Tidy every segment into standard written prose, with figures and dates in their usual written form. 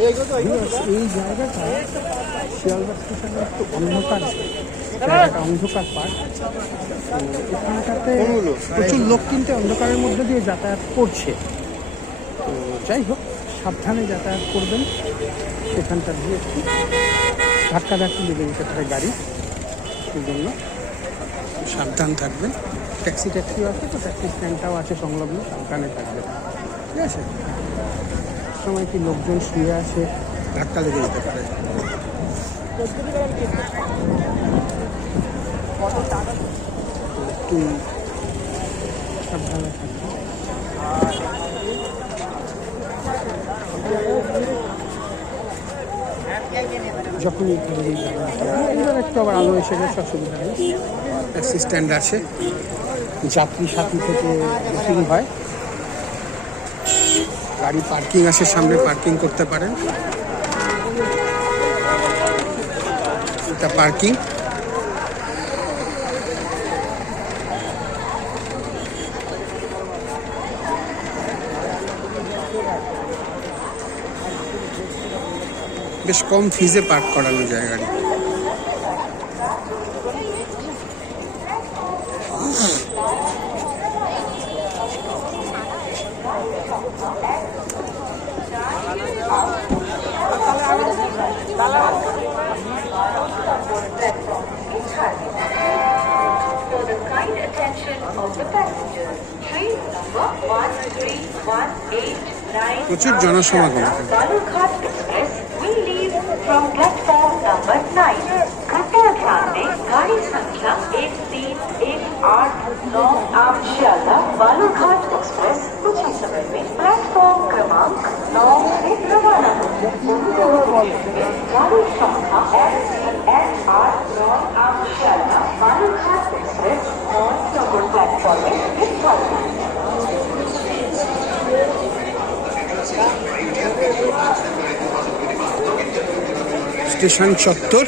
এই জায়গাটা শিয়ালদা স্টেশনের একটু অন্ধকার জায়গাটা, অন্ধকার পার্ক। এখানটাতে প্রচুর লোক কিন্তু অন্ধকারের মধ্যে দিয়ে যাতায়াত করছে। তো যাই হোক, সাবধানে যাতায়াত করবেন। সেখানটা দিয়ে একটু ধাক্কাধাক্কি লেগে যেতে পারে গাড়ি, সেই জন্য সাবধান থাকবেন। ট্যাক্সিও আছে, তো ট্যাক্সি স্ট্যান্ডটাও আছে সংলগ্ন, সাবধানে থাকবেন, ঠিক আছে? সময় কি লোকজন শুয়ে আছে, ধাক্কা লেগে যেতে পারে। একটু সাবধানে থাকবেন। যখনই এইবার একটু আবার আলো এসে গেছে, অসুবিধা নেই। ট্যাক্সি স্ট্যান্ড আছে, যাত্রী সাথী থেকে বুকিং হয়, গাড়ি পার্কিং আছে সামনে, পার্কিং করতে পারেন। এটা পার্কিং। বেশ কম ফিজে পার্ক করানো যায় গাড়ি। প্রচুর জনসমাগম। From platform number 9, कृपया ध्यान दें, गाड़ी संख्या 1318 आम शियालदा बालूरघाट एक्सप्रेस कुछ ही समय में प्लेटफॉर्म क्रमांक 9 से रवाना होगी। गाड़ी संख्या 1318 आम Sealdah Balurghat express 9 number platform में हिस्सा लेगी। স্টেশন চত্বর।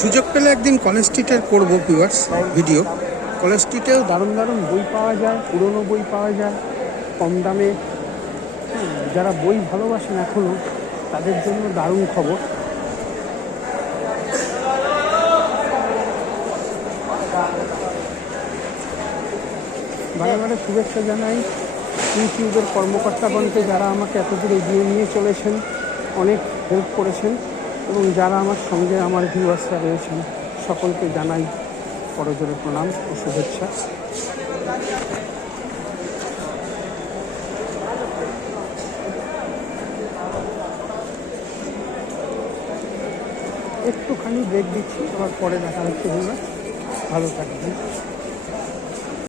সুযোগ পেলে একদিন কলেজ স্ট্রিটের করবো ভিউয়ার্স ভিডিও। কলেজ স্ট্রিটেও দারুণ দারুণ বই পাওয়া যায়, পুরনো বই পাওয়া যায় কম দামে। যারা বই ভালোবাসেন এখনও, তাদের জন্য দারুণ খবর। বারে বারে শুভেচ্ছা জানাই ইউটিউবের কর্মকর্তাগণকে, যারা আমাকে এতদূর এগিয়ে নিয়ে চলেছেন, অনেক হেল্প করেছেন, এবং যারা আমার সঙ্গে আমার ভিউয়ার্সরা রয়েছেন, সকলকে জানাই করজোরে প্রণাম ও শুভেচ্ছা। একটুখানি ব্রেক দিচ্ছি, আবার পরে দেখা হচ্ছে। ভালো থাকবেন।